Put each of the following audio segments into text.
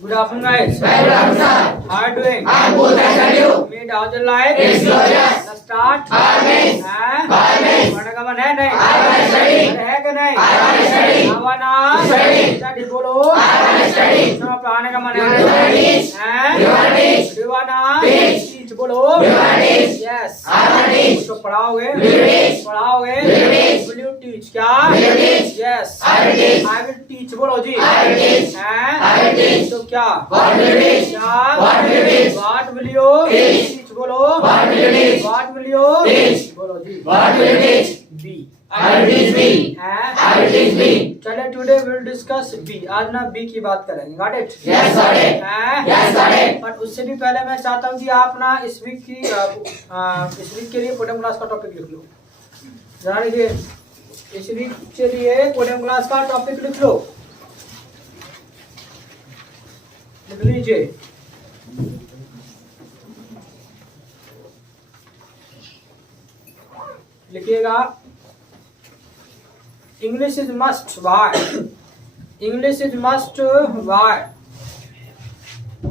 Good afternoon, guys. Very well, sir. How are you doing? I'm good, thank you. Meet how's your life? It's glorious. The start? Amazing. Amazing. पढ़ने का मन है नहीं? I want to study. अरे है कि नहीं? I want to study. आवाना? Study. स्टडी बोलो. I want to study. सब पढ़ाने का मन You है? want to teach? हैं? You want to teach? Do you wanna? Teach. Teach बोलो. You want to teach? Yes. I want to teach. तो पढ़ाओगे? Will you teach? पढ़ाओगे? Will you teach? Will you teach? क्या? Will you teach? Yes. I will teach. I will teach बोलो जी. I will teach. हैं? I will teach. तो क्या? What will you teach? क्या? What will you teach? What will you Teach. teach बोलो. What will you teach? What will you Teach. बोलो जी. What will you teach? B. I will teach B. हैं? I will teach B. चले today will discuss be. आज ना B की बात करेंगे. Got it? Yes, got it. हैं? Yes, got it. पर उससे भी पहले मैं चाहता हूँ कि आप ना इस वीक के लिए पोडियम क्लास का टॉपिक लिख लो. जरा लिखिए. इस वीक के लिए पोडियम क्लास का टॉपिक लिख लो. लिख लीजिए. लिखिएगा. English is must. Why? English is must. Why?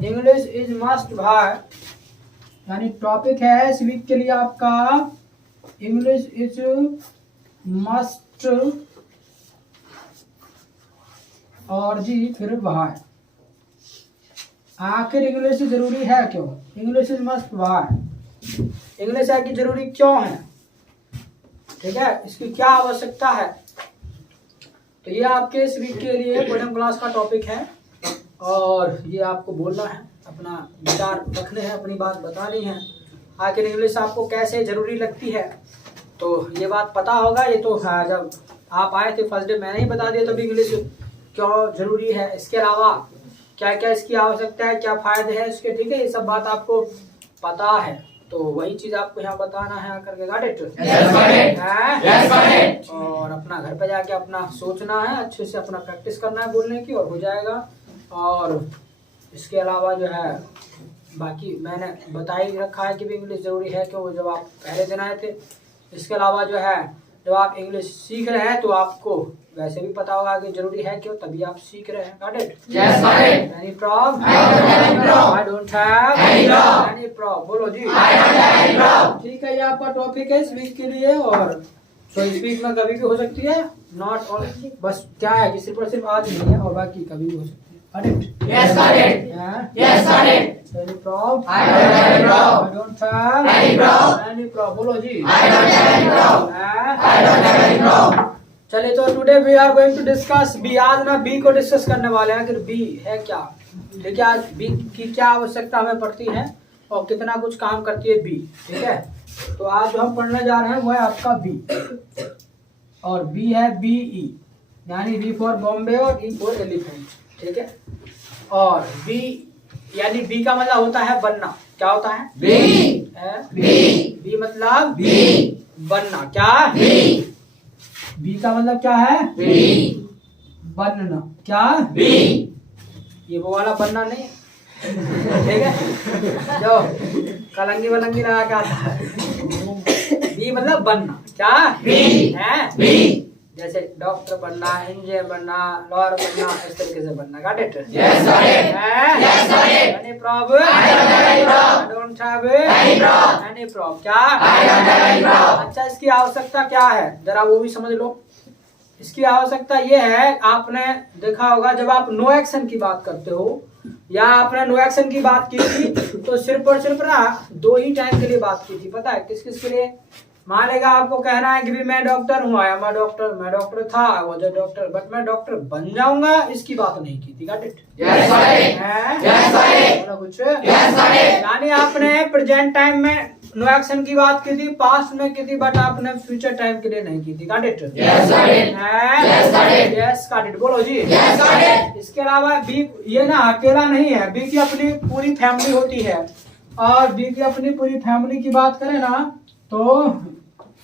English is must. Why? यानी टॉपिक है इस वीक के लिए आपका इंग्लिश इज मस्ट. और जी फिर वाई. आखिर इंग्लिश जरूरी है क्यों? English is must. Why? English आखिर जरूरी क्यों है? ठीक है, इसकी क्या आवश्यकता है? तो ये आपके इस वीक के लिए पोडियम क्लास का टॉपिक है और ये आपको बोलना है, अपना विचार रखने हैं, अपनी बात बतानी है. आखिर इंग्लिश आपको कैसे ज़रूरी लगती है तो ये बात पता होगा. ये तो जब आप आए थे फर्स्ट डे मैंने ही बता दिया तभी इंग्लिश क्यों ज़रूरी है. इसके अलावा क्या क्या इसकी आवश्यकता है, क्या फ़ायदे हैं इसके. ठीक है, ये सब बात आपको पता है तो वही चीज़ आपको यहाँ बताना है आकर के. Got it? Yes, got it. और अपना घर पे जाके अपना सोचना है, अच्छे से अपना प्रैक्टिस करना है बोलने की और हो जाएगा. और इसके अलावा जो है बाकी मैंने बता ही रखा है कि भी इंग्लिश ज़रूरी है क्यों, जब आप पहले दिन आए थे. इसके अलावा जो है जब आप इंग्लिश सीख रहे हैं तो आपको वैसे भी पता होगा कि जरूरी है क्यों, तभी आप सीख रहे हैं. Got it? Yes, got it. Any problem? I don't have any problem. I don't have Any problem. any problem. बोलो जी. I don't have any problem. ठीक है, ये आपका टॉपिक है इस वीक के लिए. और तो इस वीक में कभी भी हो सकती है. Not all. बस क्या है कि सिर्फ और सिर्फ आज नहीं है और बाकी कभी भी हो सकती है. Got it? Yes, got it. Yeah. Yes, got it. Any problem? I don't have any problem. I don't have Any problem. any problem. बोलो जी. I don't have any problem. हाँ? I don't have any problem. चलिए तो today we are going to discuss be. आज ना B को discuss करने वाले हैं. आखिर बी है क्या? देखिए आज बी की क्या आवश्यकता हमें पड़ती है और कितना कुछ काम करती है बी. ठीक है, तो आज जो हम पढ़ने जा रहे हैं वो है आपका बी. और बी है BE यानी बी फॉर बॉम्बे और E फॉर एलिफेंट. ठीक है, और बी यानी बी का मतलब होता है बनना. क्या होता है? B. बी मतलब B. बनना. क्या? B. बी का मतलब क्या है? B. बनना. क्या? B. ये वो वाला बनना नहीं. ठीक है, जो कलंगी वलंगी लगा के आता है. बी मतलब बनना. क्या? B. है? B. जैसे डॉक्टर बनना, इंजीनियर बनना, लॉयर बनना, इस तरीके से बनना. Got it? Yes, got it. Yes, got it. Any problem? I don't have any problem. I don't have Any problem. any problem. क्या? I don't have any problem. अच्छा, इसकी आवश्यकता क्या है जरा वो भी समझ लो. इसकी आवश्यकता ये है, आपने देखा होगा जब आप नो एक्शन की बात करते हो या आपने नो एक्शन की बात की थी तो सिर्फ और सिर्फ ना दो ही टाइम के लिए बात की थी. पता है किस किस के लिए? मान लेगा आपको कहना है कि भी मैं डॉक्टर हूँ, आया मैं डॉक्टर था, वो जो डॉक्टर, बट मैं डॉक्टर बन जाऊंगा इसकी बात नहीं की थी. Got it? Yes, got it. Yes, got it. बोलो कुछ. Yes, got it. यानी आपने प्रेजेंट टाइम में नो एक्शन की बात की थी, पास्ट में की थी, बट आपने फ्यूचर टाइम के लिए नहीं की थी. Got it? Yes, got it. Yes, got it. Yes got it. बोलो जी. Yes, got it. इसके अलावा बी ये ना अकेला नहीं है. बी की अपनी पूरी फैमिली होती है और बी की अपनी पूरी फैमिली की बात करें ना तो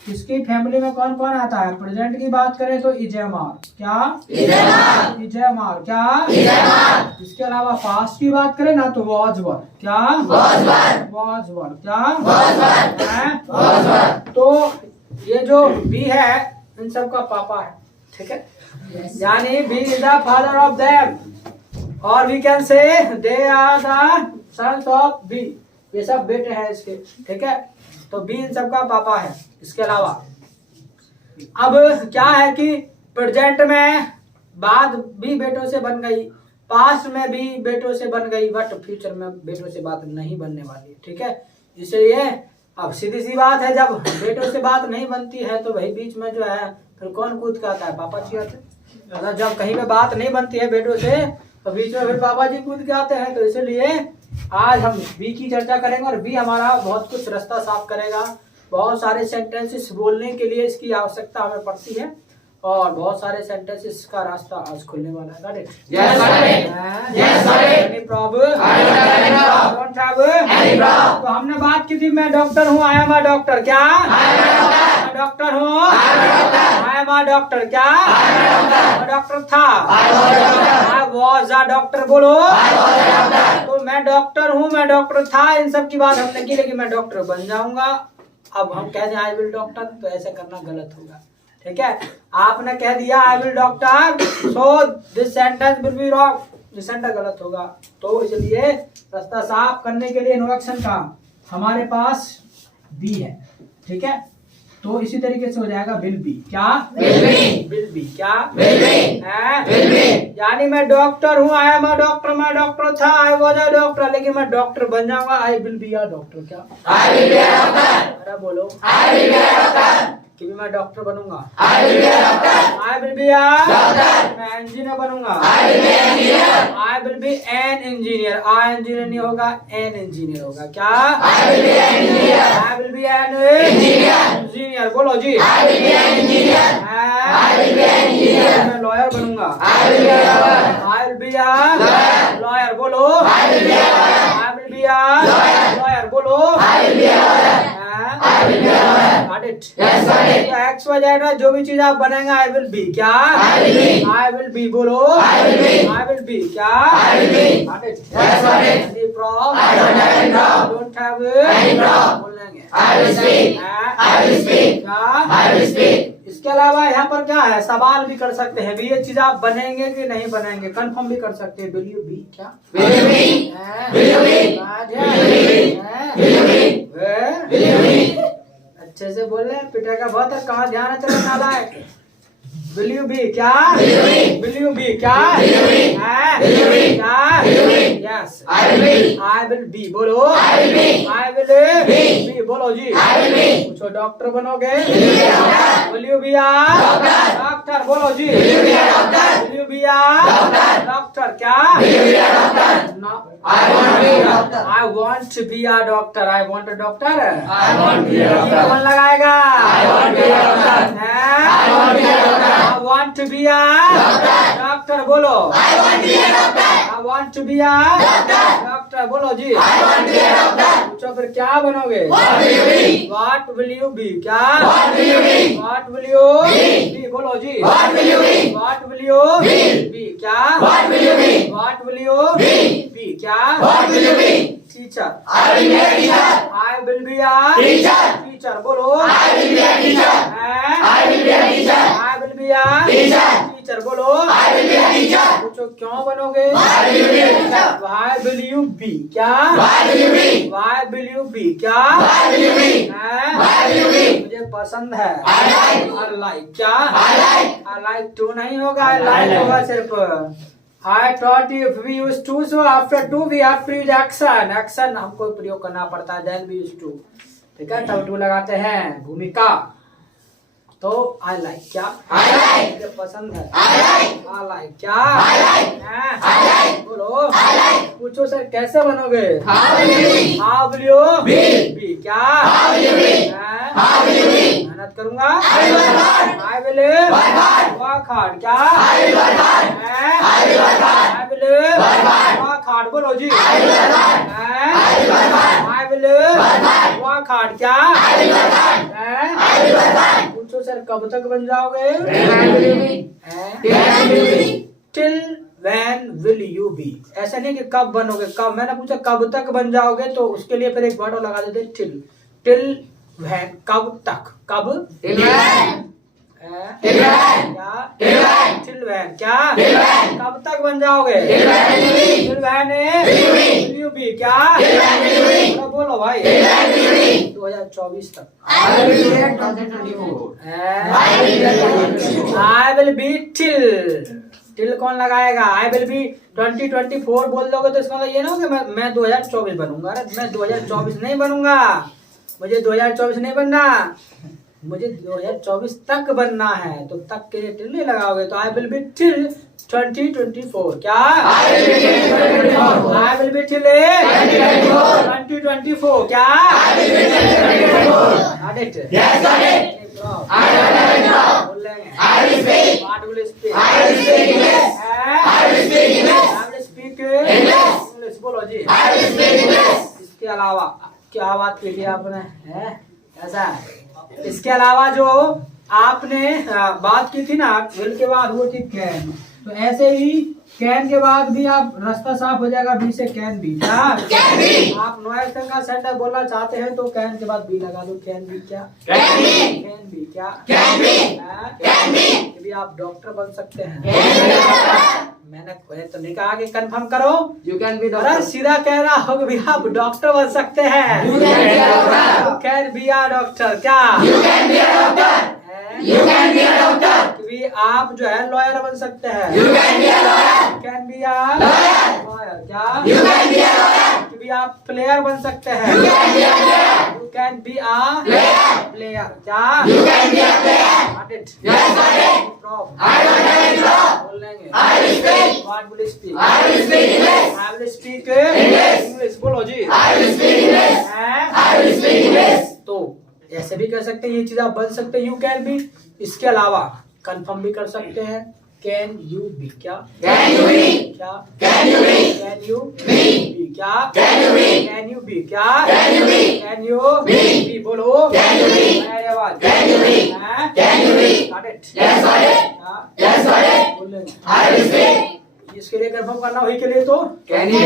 इसकी फैमिली में कौन कौन आता है? प्रेजेंट की बात करें तो इजेमार. क्या? इजेमार. क्या? इसके अलावा पास्ट की बात करें ना तो वॉजवर. क्या? वॉजवर. क्या? हैं? तो ये जो बी है इन सब का पापा है. ठीक है, यानी B is the father of them. और we can say they are the sons of B, ये सब बेटे हैं इसके, ठीक है। तो बी इन सबका पापा है। इसके अलावा अब क्या है कि प्रेजेंट में बात भी बेटों से बन गई, पास्ट में भी बेटों से बन गई, बट फ्यूचर में बेटों से बात नहीं बनने वाली, ठीक है। इसलिए अब सीधी सी बात है, जब बेटों से बात नहीं बनती है तो भाई बीच में जो है फिर कौन कूद के आता है, पापा जी आते हैं। अगर जब कहीं पे बात नहीं बनती है बेटों से तो बीच में फिर पापा जी कूद के आते हैं। तो इसलिए आज हम बी की चर्चा करेंगे और बी हमारा बहुत कुछ रास्ता साफ करेगा। बहुत सारे सेंटेंसेस बोलने के लिए इसकी आवश्यकता हमें पड़ती है और बहुत सारे सेंटेंसेस का रास्ता आज खुलने वाला है। Got it? Yes, got it. Yes, got it. Any problem? I don't have any problem. Don't have Any problem. तो हमने बात की थी मैं डॉक्टर हूँ, आई एम अ डॉक्टर, क्या मैं डॉक्टर हूँ, आई एम अ डॉक्टर, क्या मैं डॉक्टर था, आई वॉज अ डॉक्टर, बोलो तो मैं डॉक्टर हूँ, मैं डॉक्टर था, इन सब की बात हमने की, लेकिन मैं डॉक्टर बन जाऊंगा। अब हम कह दें आई विल डॉक्टर, तो ऐसे करना गलत होगा, ठीक है। आपने कह दिया I will doctor, so this sentence will be wrong, this sentence गलत होगा। तो इसलिए रास्ता साफ करने के लिए इंट्रोडक्शन का हमारे पास बी है, ठीक है। तो इसी तरीके से हो जाएगा विल बी, क्या विल बी, क्या Will be. है Will be. यानी मैं डॉक्टर हूँ, आई एम अ डॉक्टर, मैं डॉक्टर था, आई वॉज अ डॉक्टर, लेकिन मैं डॉक्टर बन जाऊंगा, आई विल बी अ डॉक्टर, क्या I will be a doctor. अरे बोलो I will be a doctor. कि भी मैं डॉक्टर बनूंगा, I will be a doctor. I will B a Doctor. मैं इंजीनियर बनूंगा, I will be an engineer. I will be an engineer, I engineer नहीं होगा एन इंजीनियर होगा, क्या I will be an engineer. I will be an Engineer. Engineer, बोलो जी I will be an engineer. I will be an engineer. मैं lawyer बनूंगा, I will be a lawyer. I will be a lawyer, बोलो I will be a lawyer. I will be a lawyer, बोलो I will be a lawyer. I will be a lawyer. Got it? Yes, got it. X Y Z जो भी चीज आप बनेंगे I will be, क्या I will be. I will be, बोलो I will be. I will be, क्या I will be. Got it? Yes, got it. Any problem? I don't have any problem. Don't have Any problem. बोलेंगे I will speak. I will speak. क्या I will speak. इसके अलावा यहाँ पर क्या है, सवाल भी कर सकते हैं भी, ये चीज आप बनेंगे कि नहीं बनेंगे, कंफर्म भी कर सकते हैं, विल यू बी, क्या Will you be? Will you be? Will you be? Will you be? अच्छे से बोले, पिटेगा बहुत है, कहाँ ध्यान है, चलो नालायक। विल यू बी, क्या Will you be? Will you be, क्या Will you be? Will you be? क्या Will you be? Yes I will be. I will be, बोलो I will be. I will Be. Be, बोलो जी I will be. पूछो doctor बनोगे, Will you be a doctor? Will you be a Doctor. Doctor, बोलो जी Will you be a doctor? Will you be a Doctor. Doctor, क्या Will you be a doctor? No. I want to be a doctor. I want to be a doctor. I want a doctor. I want to be a doctor. कौन लगाएगा? I want to be a doctor. I want to be a doctor. I want to be a Doctor. doctor. बोलो. I want to be a doctor. I want to be a Doctor. doctor. बोलो जी. I want to be a doctor. पूछो फिर क्या बनोगे? What will you be? What will you be? क्या? What will you be? What will you Be. बोलो जी. What will you be? What will you Be. क्या? What will you be? What will you Be. क्या? What will you be? Teacher. I will be a teacher. I will be a Teacher. teacher. बोलो. I will be a teacher. I will be a teacher. I will be a Teacher. teacher. बोलो. I will be a teacher. पूछो क्यों बनोगे? Why will you be a teacher? Why will you be? क्या? Why will you be? Why will you be? क्या? Why will you be? हैं? Why will you be? मुझे पसंद है। I like. I like. क्या? I like. I like to नहीं होगा, I like होगा सिर्फ। I taught you if we use to, so after to we have to use action. Action हमको प्रयोग करना पड़ता है, then we use to। ठीक है, तब to लगाते हैं भूमिका। तो I like क्या? I like. मुझे पसंद है। I like. I like क्या? I like. हैं? I like. बोलो। I like. पूछो सर कैसे बनोगे? How will you be? How will you Be. be? क्या? How will you be? हैं? How will you be? मेहनत करूंगा। I will work hard. I will Work hard. work hard। क्या? I will work hard. हैं? I will work hard. I will Work hard. work hard। बोलो जी। I will work hard. हैं? I will work hard. I will Work hard. work hard। क्या? I will work hard. हैं? I will work hard. पूछो sir कब तक बन जाओगे? When will you be? हैं? When will you be? Till when will you be? ऐसा नहीं कि कब बनोगे, कब, मैंने पूछा कब तक बन जाओगे, तो उसके लिए फिर एक वर्ड और लगा देते till। till when कब तक, कब Till when? क्या चिल्ड्रन क्या कब तक बन जाओगे चिल्ड्रन will you be क्या बोलो भाई 2024 तक I will be till कौन लगाएगा I will be 2024 बोल दोगे तो इसका मतलब ये ना हो कि मैं 2024 बनूंगा। अरे मैं 2024 नहीं बनूंगा, मुझे 2024 नहीं बनना, मुझे 2024 तक बनना है। तो तक के लिए टिल नहीं लगाओगे तो I will be till 2024 क्या I will be till 2024 क्या बोल लेंगे What will you speak? I will speak English बोलो जी। इसके अलावा क्या बात की थी आपने है ऐसा इसके अलावा जो आपने बात की थी ना विल के बाद वो थी कैन, तो ऐसे ही कैन के बाद भी आप रास्ता साफ हो जाएगा बी से कैन भी क्या आप नॉइस का सेंटर बोलना चाहते हैं तो कैन के बाद बी लगा दो कैन बी क्या भी आप डॉक्टर बन सकते हैं। मैंने तो नहीं कहा कि कंफर्म करो यू कैन बी सीधा कह रहा हो कि भी आप डॉक्टर बन सकते हैं। कैन बी आ डॉक्टर क्या भी आप जो है लॉयर बन सकते हैं। कैन बी आ लॉयर क्या भी आप प्लेयर बन सकते हैं। You can be a player क्या बोल लेंगे What will you speak? I will speak English. I will speak English. बोलो जी I will speak English. तो ऐसे भी कर सकते हैं, ये चीज आप बन सकते हैं यू कैन बी। इसके अलावा कंफर्म भी कर सकते हैं कैन यू बी क्या कैन यू बी क्या कैन यू बी बोलो आवाज इसके लिए कंफर्म करना वही के लिए तो कैन ही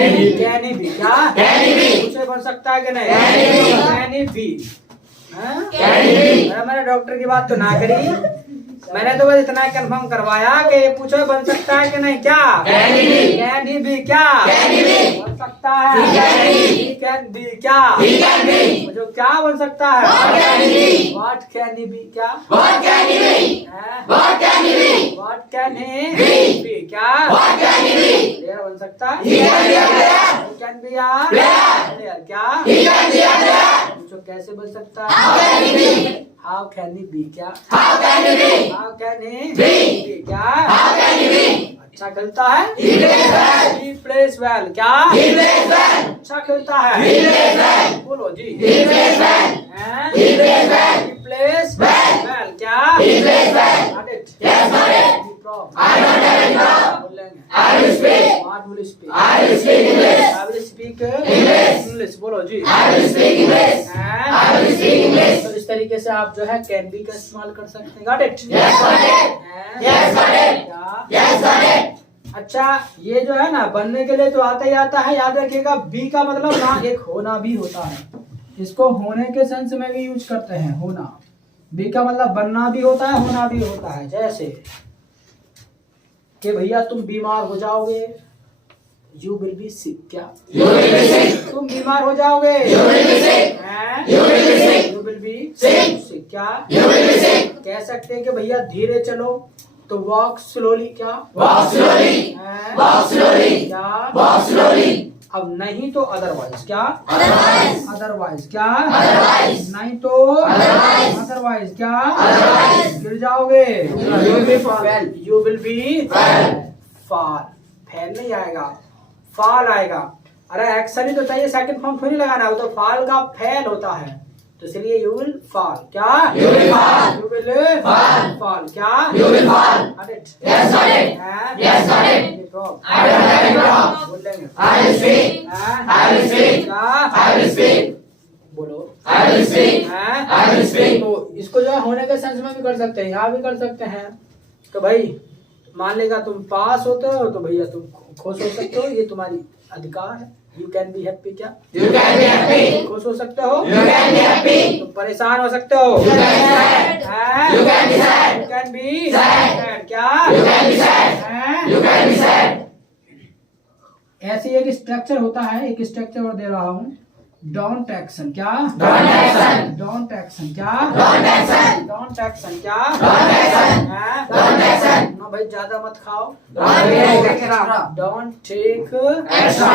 बी क्या उसे बन सकता है कि नहीं कैन ही बी। मैंने डॉक्टर की बात तो ना करी, मैंने तो बस इतना कंफर्म करवाया कि ये पूछो बन सकता है कि नहीं क्या कैन ही बी क्या बन सकता है कैन बी क्या जो क्या बन सकता है व्हाट कैन ही बी क्या व्हाट कैन ही बी क्या प्लेयर बन सकता है कैन बी प्लेयर क्या जो कैसे बन सकता है हाउ कैन ही बी क्या क्या अच्छा खेलता है he plays well क्या अच्छा खेलता है बोलो जी he plays well क्या What will you speak? I will speak English. बोलो जी तो इस तरीके से आप जो है कैन बी का इस्तेमाल कर सकते हैं। Got it? अच्छा ये जो है ना बनने के लिए तो आता ही आता है, याद रखिएगा बी का मतलब ना एक होना भी होता है, इसको होने के सेंस में भी यूज करते हैं होना। बी का मतलब बनना भी होता है होना भी होता है, जैसे कि भैया तुम बीमार हो जाओगे यू विल बी सिक क्या तुम बीमार हो जाओगे यू विल बी सिक क्या कह सकते हैं कि भैया धीरे चलो तो वॉक स्लोली क्या अब नहीं तो अदरवाइज क्या अदरवाइज क्या नहीं तो अदरवाइज क्या गिर जाओगे यू विल बी फॉल फैल नहीं आएगा फॉल आएगा। अरे एक्शन ही तो चाहिए, सेकंड फॉर्म थोड़ी लगाना, वो तो फॉल का फैल होता है, तो इसलिए यू विल फॉल क्या यू विल फॉल क्या यू विल फॉल बोलो तो इसको जो है होने के सेंस में भी कर सकते हैं, यहाँ भी कर सकते हैं। तो भाई मान लेगा तुम पास होते हो तो भैया तुम खुश हो सकते हो, ये तुम्हारी अधिकार है। यू कैन बी हैप्पी क्या? You can be happy. खुश हो सकते हो? You can be happy. तुम परेशान हो सकते हो? You can be sad. हैं? You can be sad. You can be Sad. sad क्या? You can be sad. हैं? You can be sad. ऐसे एक स्ट्रक्चर होता है, एक स्ट्रक्चर और दे रहा हूँ। डोंट एक्शन क्या? Don't action. डोंट एक्शन क्या? Don't action. डोंट एक्शन क्या? Don't action. हैं? Don't action. ना भाई ज्यादा मत खाओ। Don't take extra. Don't take Extra.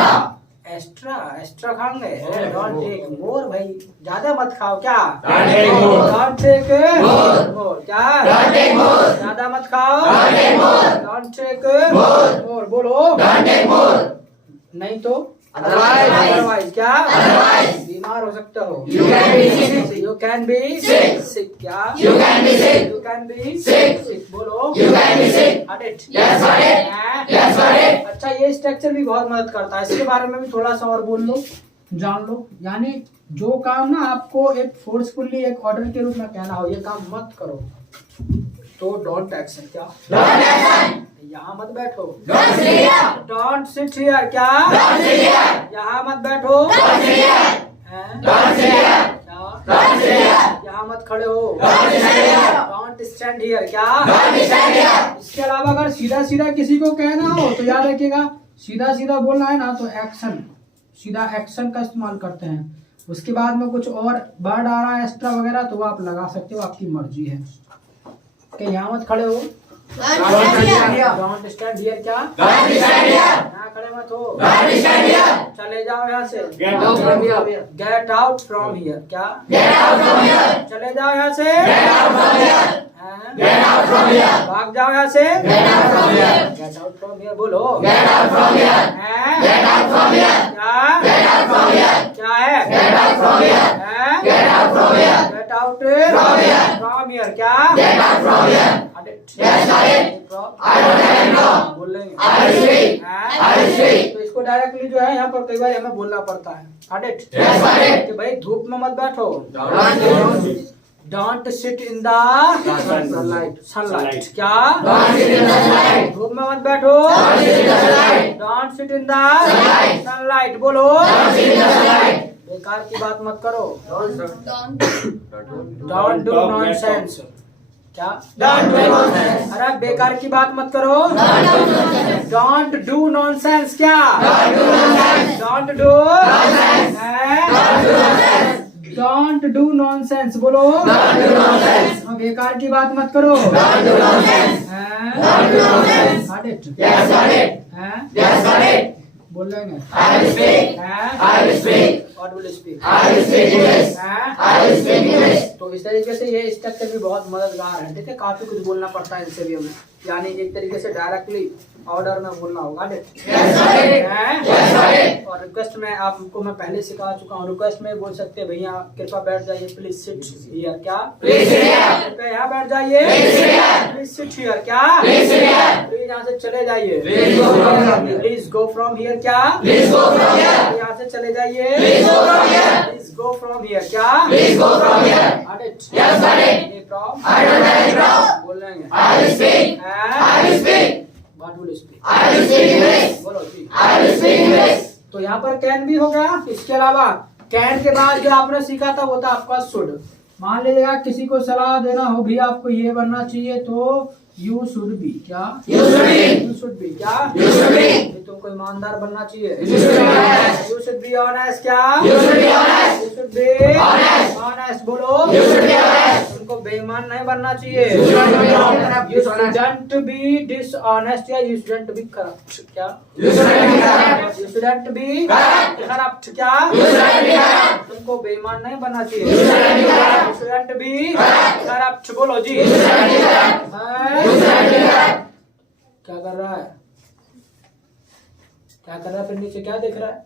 Extra extra खाओगे? डोंट टेक मोर भाई ज्यादा मत खाओ क्या? Don't take more. Don't take More. More क्या? Don't take more. ज्यादा मत खाओ। Don't take more. Don't take More. More बोलो। Don't take more. नहीं तो Otherwise. अदरवाइज क्या? Otherwise. बीमार हो सकते हो। You can be sick. You can B Sick. सिक क्या? You can be sick. You can B Sick. बोलो। You can be sick. Got it? Yes, got it. हैं? Yes, got it. अच्छा ये स्ट्रक्चर भी बहुत मदद करता है, इसके बारे में भी थोड़ा सा और बोल लो, जान लो। यानी जो काम ना आपको एक फोर्सफुली एक ऑर्डर के रूप में कहना हो, ये काम मत करो, तो डोंट एक्शन क्या? Don't action. यहाँ मत बैठो। Don't sit here. Don't sit here क्या? Don't sit here. यहाँ मत बैठो। Don't sit here. हैं? Don't sit here. क्या? Don't sit here. यहाँ मत खड़े हो। Don't stand here. Don't stand here क्या? Don't stand here. इसके अलावा अगर सीधा सीधा किसी को कहना हो तो याद रखिएगा, सीधा सीधा बोलना है ना तो एक्शन, सीधा एक्शन का इस्तेमाल करते हैं। उसके बाद में कुछ और वर्ड आ रहा है एक्स्ट्रा वगैरह तो वो आप लगा सकते हो, आपकी मर्जी है। कि यहाँ मत खड़े हो। डोंट स्टैंड हियर क्या? Don't stand here. यहाँ खड़े मत हो। Don't stand here. चले जाओ यहाँ से। Get out from here. Get out from here क्या? Get out from here. चले जाओ यहाँ से। Get out from here. हैं? Get out from here. भाग जाओ यहाँ से। Get out from here. Get out from here बोलो। Get out from here. हैं? Get out from here. क्या? Get out from here. क्या है? Get out from here. हैं? Get out from here. Get out From here. From here क्या? Get out from here. Yes, got it. I don't have any law. बोल लेंगे। I will speak. हैं? I will speak. तो इसको directly जो है यहाँ पर कई बार हमें बोलना पड़ता है। Got it? Yes, got it. कि भाई धूप में मत बैठो। Don't sit in the sunlight क्या? Don't sit in the sunlight. धूप में मत बैठो। Don't sit in the sunlight. Don't sit in the Sunlight. Sunlight बोलो। Don't sit in the sunlight. बेकार की बात मत करो। Don't डोंट डू नॉनसेंस क्या? Don't do nonsense. अरे बेकार की बात मत करो। डोंट डू नॉनसेंस क्या? Don't do nonsense. Don't do Nonsense. Don't do nonsense. Don't do nonsense बोलो। Don't do nonsense. बेकार की बात मत करो। Don't do nonsense. हैं? Don't do nonsense. Got it? Yes, got it. हैं? Yes, got it. बोल लेंगे। I will speak. हैं? I will speak. What will you speak? I will speak English. हैं? I will speak English. तो इस तरीके से ये स्ट्रक्चर भी बहुत मददगार है। ठीक है, काफी कुछ बोलना पड़ता है इनसे भी हमें, यानी एक तरीके से डायरेक्टली ऑर्डर में बोलना होगा। Yes, got it. हैं? Yes, got it. और रिक्वेस्ट में आपको मैं पहले सिखा चुका हूँ, रिक्वेस्ट में बोल सकते हैं भैया कृपया बैठ जाइए, प्लीज सिट हियर क्या? Please sit here. कृपया यहाँ बैठ जाइए। Please sit here. Please sit here क्या? Please sit here. प्लीज यहाँ से चले जाइए। Please go from here. Please go from here क्या? Please go from here. यहाँ से चले जाइए। Please go from here. Please go from here क्या? Please go from here. Got it? Yes, got it. Any problem? I don't have any problem. बोल लेंगे। I will speak. हैं? I will speak. What will you speak? I will speak English. बोलो जी। I will speak English. तो यहाँ पर can भी हो गया। इसके अलावा कैन के बाद जो आपने सीखा था वो था आपका शुड। मान लीजिएगा किसी को सलाह देना हो भी आपको ये बनना चाहिए तो यू शुड बी क्या? You should be. You should be क्या? You should be. ये तुमको ईमानदार बनना चाहिए। You should be honest. You should be honest क्या? You should be honest. You should be Honest. Honest बोलो। You should be honest. तुमको बेईमान नहीं बनना चाहिए। You shouldn't be honest. You shouldn't be dishonest या you shouldn't be corrupt क्या? You shouldn't be corrupt. You shouldn't be Corrupt. corrupt क्या? You shouldn't be corrupt. तुमको बेईमान नहीं बनना चाहिए। You shouldn't be corrupt. You shouldn't be Corrupt. corrupt बोलो जी। You shouldn't be corrupt. हैं? You shouldn't be corrupt. क्या कर रहा है? क्या कर रहा है? फिर नीचे क्या दिख रहा है?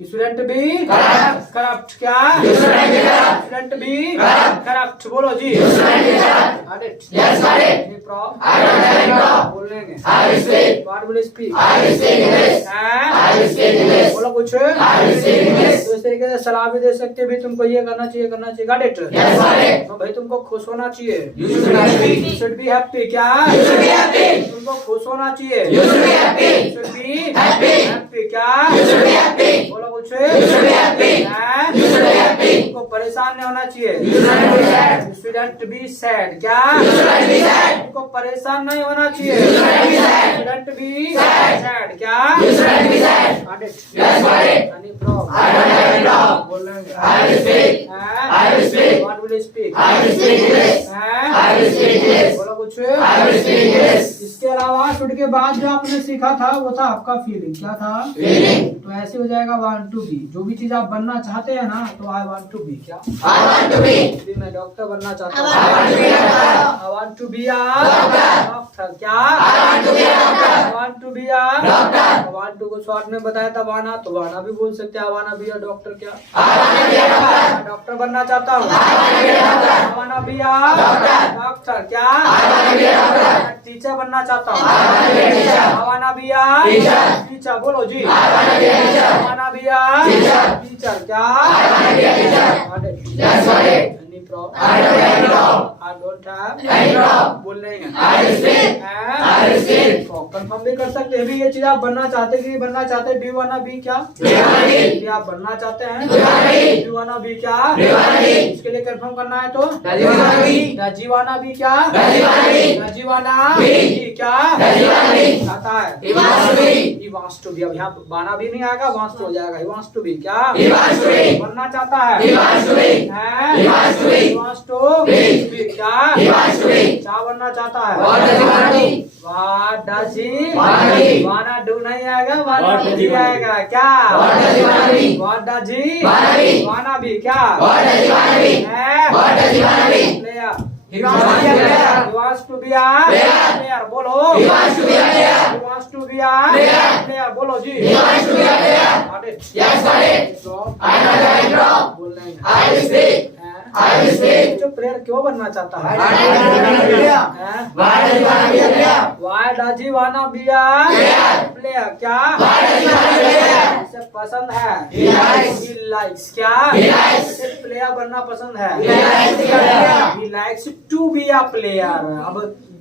You shouldn't be Corrupt. corrupt क्या? You shouldn't be corrupt. You shouldn't be Corrupt. corrupt बोलो जी। You shouldn't be corrupt. Got it? Yes, got it. Any problem? I don't have any problem. बोल लेंगे। I will speak. What will you speak? I will speak English. I will speak English. बोलो कुछ। I will speak English. तो इस तरीके से सलाह भी दे सकते हैं, भी तुमको ये करना चाहिए, करना चाहिए। Got it? Yes, got it. तो भाई तुमको खुश होना चाहिए। You should be happy. You should be happy। क्या? You should be happy. तुमको खुश होना चाहिए। You should be happy. You should be Happy. happy। क्या? You should be happy. बोलो कुछ। You should be happy. हैं? You should be happy. तुमको परेशान नहीं होना चाहिए। You shouldn't be sad. You shouldn't be sad। क्या? You shouldn't be sad. तुमको परेशान नहीं होना चाहिए। You shouldn't be sad. You shouldn't be Sad. sad। क्या? You shouldn't be sad. Got it? Yes, got it. Any problem? I don't have any problem. बोल लेंगे। I will speak. हैं? I will speak. What will you speak? I will speak English. हैं? I will speak English. बोलो कुछ। I will speak English. इसके अलावा should के बाद जो आपने सीखा था वो था आपका फीलिंग। क्या था? Feeling. तो ऐसे हो जाएगा वांट टू बी। जो भी चीज आप बनना चाहते हैं ना, तो आई वांट टू बी। क्या? I want to be. यदि मैं डॉक्टर बनना चाहता I want to be a doctor. I want to be a Doctor. Doctor. क्या? I want to be a doctor. I want to be a Doctor. I want to को short में बताया था वाना, तो वाना भी बोल सकते हैं। I want be a doctor. क्या? I want to be a doctor. मैं डॉक्टर बनना चाहता हूँ। I want to be a doctor. I want be a Doctor. Doctor. क्या? I want to be a doctor. मैं टीचर बनना चाहता हूँ। I want to be a teacher. I want be a Teacher. Teacher. बोलो जी। I want to be a teacher. I want be a Teacher. Teacher. क्या? I want to be a teacher. Got it? Yes, got it. Any problem? I don't have any problem. I don't have Any problem. बोल रहे हैं। I will speak. I will speak. Confirm भी कर सकते हैं भी ये चीज आप बनना चाहते हैं कि बनना चाहते हैं। डू वाना बी। क्या? Do you wanna be? ये आप बनना चाहते हैं। Do you wanna be? Do वाना बी। क्या? Do you wanna be? इसके लिए कंफर्म करना है तो Does you wanna be? Does you wanna be. क्या? Does you wanna be? Does you wanna Be. Be. क्या? Does you wanna be? आता है। He wants to be. He wants to be। अब यहाँ बाना भी नहीं आएगा, wants to हो जाएगा। He wants to be। क्या? He wants to be. बनना चाहता है। He wants to be. हैं? He wants to be. He wants to Be. be। क्या? He wants to be. क्या बनना चाहता है? What does he wanna be? What does he Wanna be? wanna do नहीं आएगा, wanna What be does he wanna आएगा। क्या? What does he wanna be? What does he Wanna be? wanna be? क्या? What does he wanna be? हैं? What does he wanna be? Player. He wants to be a player. He wants to be a Player. player. बोलो। He wants to be a player. He wants to be a Player. player. बोलो जी। He wants to be a player. Got it? Yes, got it. So, I don't have any problem. बोल रहे हैं। I will speak. हैं? I will speak. जो player क्यों बनना चाहता है? Why does he wanna be a player? हैं? Why does he wanna be a player? Why does he wanna be a Player. player? क्या? Why does he wanna be a player? इसे पसंद है। He likes. He likes। क्या? He likes. इसे player बनना पसंद है। He likes to be a player. He likes to be a player। अब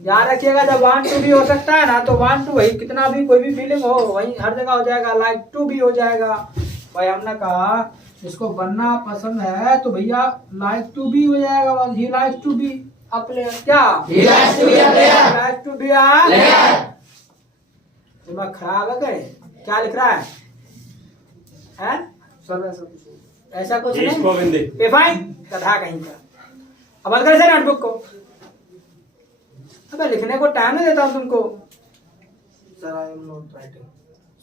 याद रखिएगा, जब want to be हो सकता है ना, तो want to वही कितना भी कोई भी फीलिंग हो वही हर जगह हो जाएगा। like to be हो जाएगा। भाई हमने कहा इसको बनना पसंद है तो भैया like to be हो जाएगा। he likes to be a player। क्या? He likes to be a player. He likes to be a Player. दिमाग खराब है कहीं? क्या लिख रहा है? हैं? ऐसा कुछ He नहीं। spoke Hindi. ए फाइन गधा कहीं का। अब बंद कर से नोटबुक को। अबे लिखने को टाइम नहीं देता हूँ तुमको।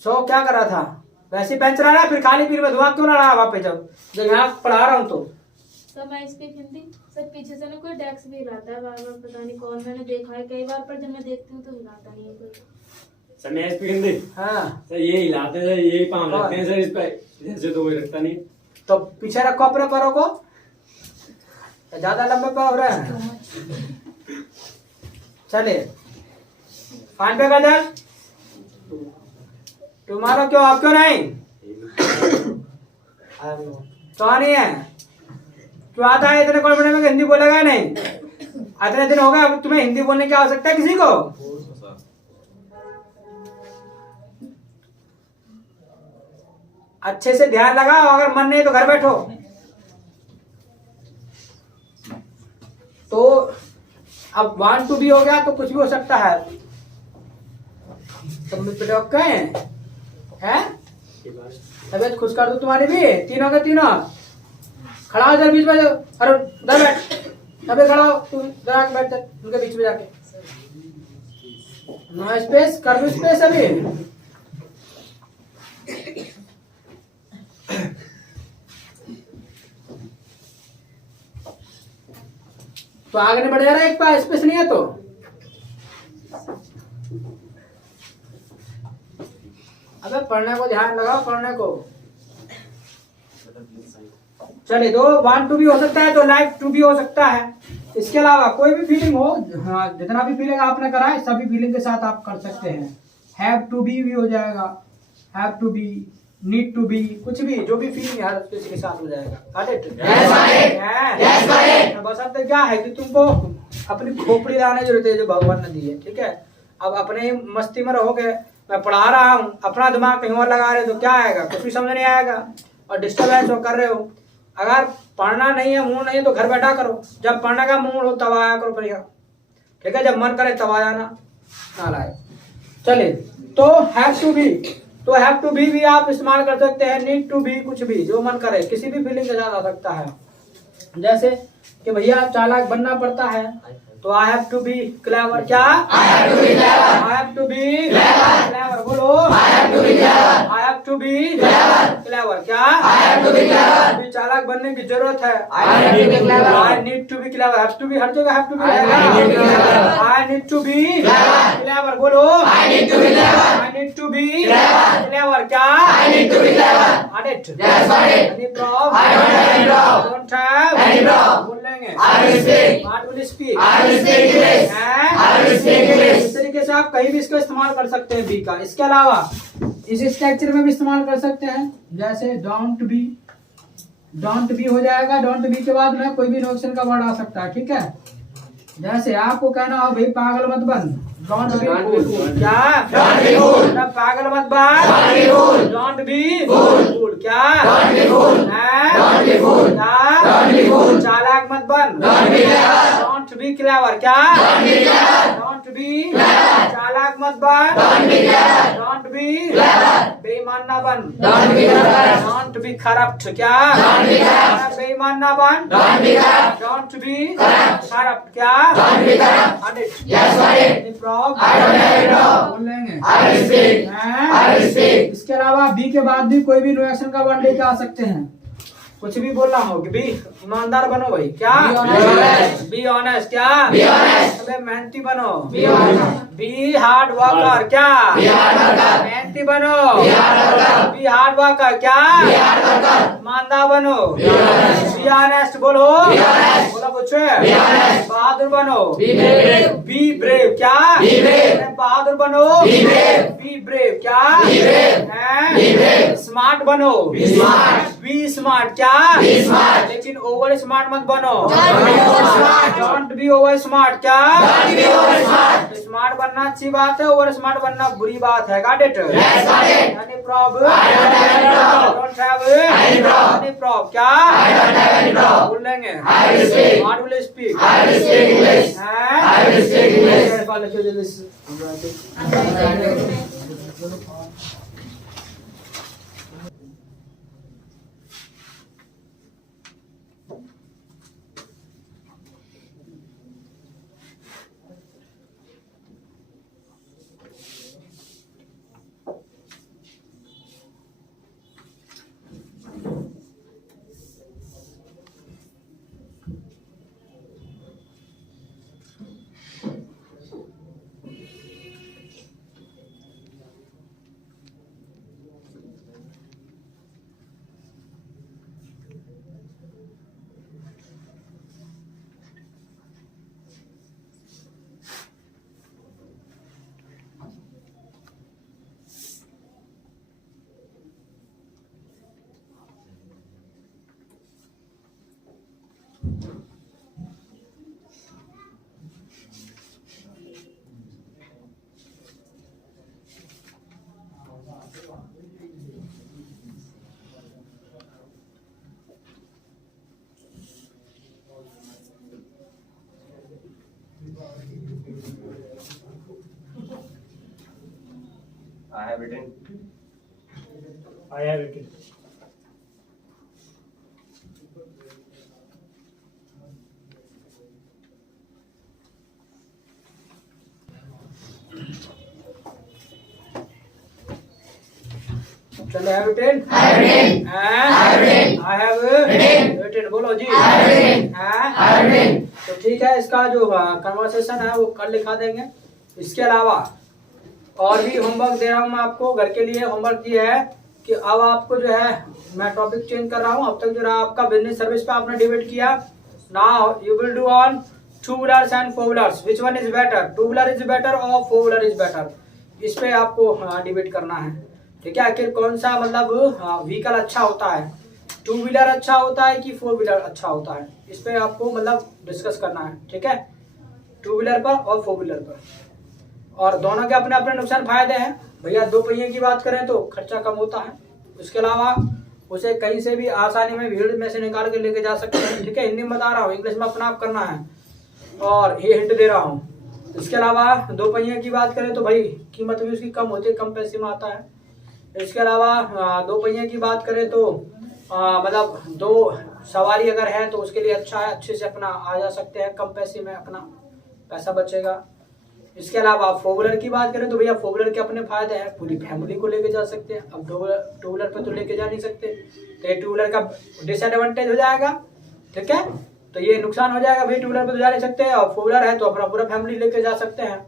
सो क्या कर रहा था? वैसे पेन चला रहा है, फिर खाली पीर में धुआं क्यों लड़ा वहां पे जब यहाँ पढ़ा रहा हूँ तो? सर मैं इसकी हिंदी सर पीछे से ना कोई डेस्क भी हिलाता है बार बार, पता नहीं कौन, मैंने देखा है कई बार, पर जब मैं देखती हूँ तो हिलाता नहीं है कोई। सर मैं स्पीक हिंदी। हाँ सर ये हिलाते हैं, यही पाम रखते हैं सर इस पे, जैसे तो कोई रखता नहीं। तो पीछे रखो अपने पैरों को। ज्यादा लंबे पैर हो रहे हैं। चलिए पान पे गदर तुम्हारा क्यों, आप क्यों नहीं? तो नहीं है क्यों? आता है इतने कॉन्फिडेंस में हिंदी बोलेगा नहीं? इतने दिन हो गए, अब तुम्हें हिंदी बोलने की आवश्यकता है किसी को? अच्छे से ध्यान लगाओ, अगर मन नहीं तो घर बैठो। तो अब वांट टू बी हो गया तो कुछ भी हो सकता है। तुम हैं? तबियत खुश कर दो तुम्हारी भी। तीनों के तीनों खड़ा हो, जरा बीच में। अरे उधर बैठ, अबे खड़ा हो तू, जरा आके बैठ जा उनके बीच में जाके। नो स्पेस, कर दो स्पेस अभी। तो आगे नहीं बढ़ जा रहा है, एक पास स्पेस नहीं है तो। अबे पढ़ने को ध्यान लगाओ, पढ़ने को। चलिए, दो वांट टू भी हो सकता है तो लाइक टू भी हो सकता है। इसके अलावा कोई भी फीलिंग हो, हाँ, जितना भी फीलिंग आपने करा है सभी फीलिंग के साथ आप कर सकते हैं। हैव टू बी भी हो जाएगा, have to be, need to be, कुछ भी जो भी फीलिंग है हर किसी के साथ हो जाएगा। बस अब क्या है कि तुमको अपनी खोपड़ी लाने की जरूरत है जो भगवान ने दी है, ठीक है। अब अपने ही मस्ती में रहोगे, मैं पढ़ा रहा हूँ, अपना दिमाग कहीं और लगा रहे तो क्या आएगा, कुछ भी समझ नहीं आएगा और डिस्टर्बेंस हो कर रहे हो। अगर पढ़ना नहीं है, मूड नहीं है तो घर बैठा करो, जब पढ़ने का मूड हो तब आया करो परीक्षा, ठीक है। जब मन करे तब आ जाना, ना लाए। चलिए, तो हैव टू बी, तो हैव टू बी भी आप इस्तेमाल कर सकते हैं। नीड टू बी, कुछ भी जो मन करे, किसी भी फीलिंग के साथ आ सकता है। जैसे कि भैया चालाक बनना पड़ता है तो I have to be clever, क्या I have to be clever, बोलो I have to be clever, क्या अभी चालाक बनने की जरूरत है। I need to be clever, have to be हर जगह हैव टू बी रहेगा। I need to be clever, बोलो I need to be clever, क्या एनी प्रॉब्लम, डोंट हैव, बोल लेंगे व्हाट विल स्पीक, इस तरीके से आप कहीं भी इसको इस्तेमाल कर सकते हैं बी का। इसके अलावा इस स्ट्रक्चर में भी इस्तेमाल कर सकते हैं, जैसे डोंट बी, डोंट बी हो जाएगा। डोंट बी के बाद में कोई भी नोशन का वर्ड आ सकता है, ठीक है। जैसे आपको कहना हो भाई पागल मत बन, डोंट बी फूल, क्या पागल मत बन, डोंट बी फूल, क्या चालाक मत बन, डोंट बी क्लेवर, क्या डोंट बी चालाक मत बन, डोंट बी बेईमान ना बन, डोंट बी करप्ट, क्या बेईमान ना बन, डोंट बी करप्ट, क्या बोलेंगे। इसके अलावा बी के बाद भी कोई भी नो एक्शन का वर्ड लेके आ सकते हैं। कुछ भी बोलना हो कि भी ईमानदार बनो भाई, क्या बी ऑनेस्ट, क्या मेहनती बनो, बी हार्ड वर्कर, क्या मेहनती बनो, बी हार्ड वर्कर, क्या ईमानदार बनो, बी ऑनेस्ट, बोलो कुछ बहादुर बनो, बी ब्रेव, क्या बहादुर बनो, बी ब्रेव, क्या स्मार्ट बनो, बी स्मार्ट, क्या लेकिन ओवर स्मार्ट मत बनो, डोंट बी ओवर स्मार्ट, क्या स्मार्ट बनना अच्छी बात है, ओवर स्मार्ट बनना बुरी बात है। Got it? Any problem, don't have any problem, क्या बोल लेंगे, what will speak, I have written. I have written. चलो have written, I have written, बोलो जी, तो ठीक है। इसका जो कन्वर्सेशन है वो कल लिखा देंगे। इसके अलावा और भी होमवर्क दे रहा हूँ मैं आपको घर के लिए। होमवर्क ये है कि अब आपको जो है मैं टॉपिक चेंज कर रहा हूँ। अब तक जो रहा आपका बिजनेस सर्विस पे आपने डिबेट किया, now you will do on two wheelers and four wheelers, which one is better, two wheeler is better और फोर व्हीलर इज बेटर, इस पे आपको डिबेट करना है। ठीक है, आखिर कौन सा मतलब व्हीकल अच्छा होता है, टू व्हीलर अच्छा होता है कि फोर व्हीलर अच्छा होता है, इस पे आपको मतलब डिस्कस करना है। ठीक है, टू व्हीलर पर और फोर व्हीलर पर, और दोनों के अपने अपने नुकसान फायदे हैं। भैया दो पहिए की बात करें तो खर्चा कम होता है, उसके अलावा उसे कहीं से भी आसानी में भीड़ में से निकाल के लेके जा सकते हैं। ठीक है, हिंदी में बता रहा हूँ, इंग्लिश में अपना आप करना है और ये हिंट दे रहा हूँ। इसके अलावा दो पहिए की बात करें तो भाई कीमत भी उसकी कम होती है, कम पैसे में आता है। इसके अलावा दो पहिए की बात करें तो मतलब दो सवारी अगर है तो उसके लिए अच्छा है, अच्छे से अपना आ जा सकते हैं, कम पैसे में अपना पैसा बचेगा। इसके अलावा फोर व्हीलर की बात करें तो भैया फोर व्हीलर के अपने फायदे हैं, पूरी फैमिली को लेके जा सकते हैं। अब टू व्हीलर पे तो लेके जा नहीं सकते, तो ये टू व्हीलर का डिसएडवांटेज हो जाएगा। ठीक है, तो ये नुकसान हो जाएगा भाई, टू व्हीलर पे तो जा नहीं सकते, और फोर व्हीलर है तो अपना पूरा फैमिली लेके जा सकते हैं।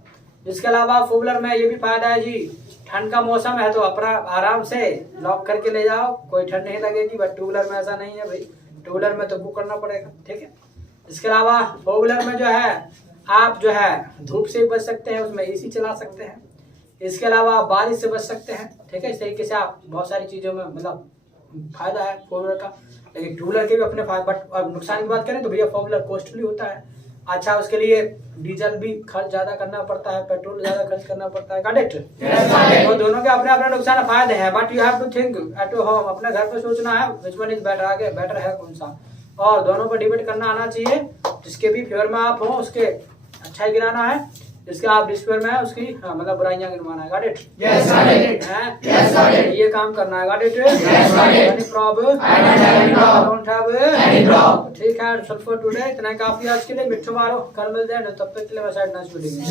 इसके अलावा फोर व्हीलर में ये भी फायदा है जी, ठंड का मौसम है तो अपना आराम से लॉक करके ले जाओ, कोई ठंड नहीं लगेगी। बट टू व्हीलर में ऐसा नहीं है भाई, टू व्हीलर में तो बुक करना पड़ेगा। ठीक है, इसके अलावा फोर व्हीलर में जो है आप जो है धूप से बच सकते हैं, उसमें एसी चला सकते हैं। इसके अलावा बारिश से बच सकते हैं। ठीक है, इस तरीके से आप बहुत सारी चीजों में मतलब फायदा है फोर व्हीलर का, लेकिन टू व्हीलर के भी अपने फायदे। बट अब नुकसान की बात करें तो भैया फोर व्हीलर कॉस्टली होता है, अच्छा उसके लिए डीजल भी खर्च ज्यादा करना पड़ता है, पेट्रोल ज्यादा खर्च करना पड़ता है। Got it? तो दोनों के अपने अपने नुकसान फायदे हैं, but you have to think at home, अपने घर पे सोचना है विच वन इज बेटर, आगे बेटर है कौन सा, और दोनों पर डिबेट करना आना चाहिए। जिसके भी फेवर में आप हो उसके अच्छाई गिनाना है, जिसका आप डिस्फेयर में है उसकी मतलब बुराइयां गिनवाना है। Got it? Yes got it. ये काम करना है। Got it? Yes got it. Any problem? I don't have any problem. ठीक है, सो फॉर टुडे इतना काफी आज के लिए। मिठू मारो, कल मिलते हैं, तब तक के लिए मैं साइड ना छोड़ेंगे।